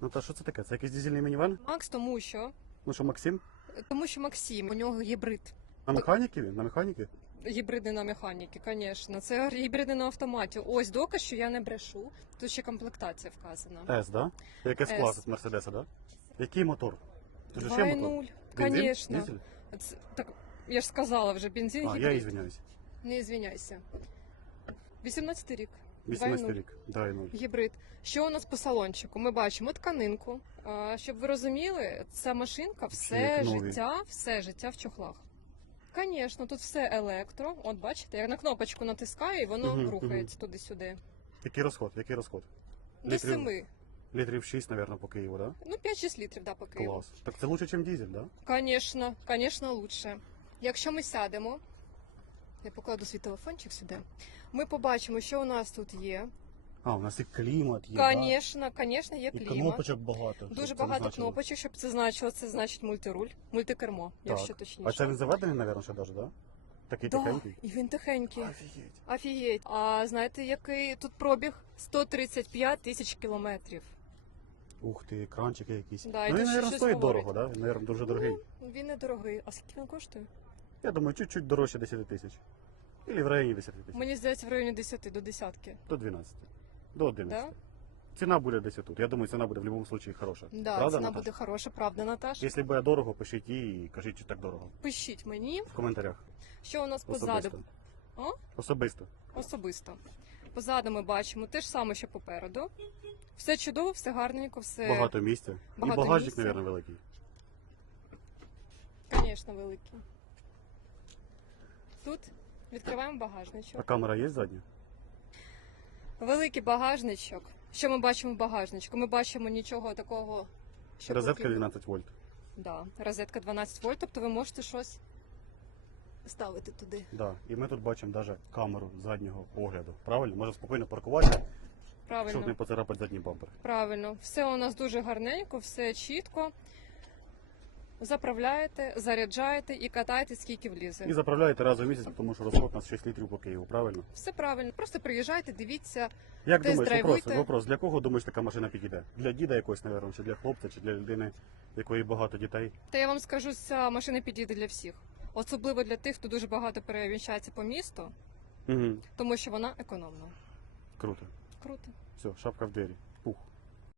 Ну та що це таке? Це якийсь дизельний мінівен? Макс, тому що Ну що, Максим? тому що Максим, у нього гібрид. На механіки він? На механіки? Гібриди на механіки, звісно. Це гібриди на автоматі. Ось доказ, що я не брешу. Тут ще комплектація вказана. С, да? Якийсь клас з Мерседеса, да? Який мотор? Це ж ще мотор? 2.0, Бензин? звісно. Дизель? Це- Так, я ж сказала вже, бензин А, гібрид. я извиняюсь. Не звіняйся. 18 рік. 18 2.0. рік. 2.0. Гібрид. Що у нас по салончику? Ми бачимо тканинку. А, щоб ви розуміли, ця машинка все як нові. життя, все життя в чохлах. Звісно, тут все електро. От бачите, я на кнопочку натискаю і воно Мгм, рухається туди-сюди. Який розход? Який розход? До Літрів? 7. Літрів 6, мабуть, по Києву, да? Ну, 5-6 літрів, да, по Києву. Клас. Так це лучше, ніж дизель, да? Звісно, звісно, лучше. Якщо ми сядемо, я покладу свій телефончик сюди, ми побачимо, що у нас тут є. А, у нас і клімат є. Звісно, звісно, є І кнопочок багато. Дуже багато значило. кнопочок, щоб це значило, це значить мультируль, мультикермо, якщо точніше. А це він заведений, мабуть, ще даже, да? Такий да, тихенький. і він тихенький. Офігеть. Офігеть. А знаєте, який тут пробіг? 135 тисяч кілометрів. Ух ти, екранчики якісь. Да, ну він, мабуть, стоїть говорить. дорого, да? Він, мабуть, дуже дорогий. Ну, він недорогий. А скільки він коштує? Я думаю, чуть-чуть дорожче 10 тисяч. Или в районі 10 тисяч. Мені здається, в районі 10 до десятки. До 12. До 11. Да? Ціна буде десь тут. Я думаю, ціна буде в будь-якому випадку хороша. Да, Правда, ціна Наташа? буде хороша, правда, Наташ? Якщо буде дорого, пишіть їй і кажіть, чи так дорого. Пишіть мені, В коментарях. що у нас Особисто. позаду. О? Особисто. Особисто. Позаду ми бачимо те ж саме, що попереду. Все чудово, все гарненько, все, Багато місця. багато і багажник, місця. мабуть, великий. звісно, велике. Тут відкриваємо багажничок. А камера є задня? Великий багажничок. Що ми бачимо в багажничку? Ми бачимо нічого такого. що Розетка потрібно. 12 вольт. Да, розетка 12 вольт, тобто ви можете щось ставити туди. Да. І ми тут бачимо навіть камеру заднього огляду. Правильно? Можна спокійно паркуватися, щоб не поцарапати задній бампер. Правильно, все у нас дуже гарненько, все чітко. Заправляєте, заряджаєте і катаєте скільки влізе. І заправляєте раз у місяць, тому що розход у нас 6 літрів по Києву, правильно? Все правильно. Просто приїжджайте, дивіться. Як думаєш, Тест-драйвуйте. вопрос, вопрос, для кого думаєш така машина підійде? Для діда якогось, мабуть, чи для хлопця, чи для людини, в якої багато дітей? Та я вам скажу, ця машина підійде для всіх. Особливо для тих, хто дуже багато переміщається по місту, Угу. тому що вона економна. Круто. Круто. Все, шапка в двері.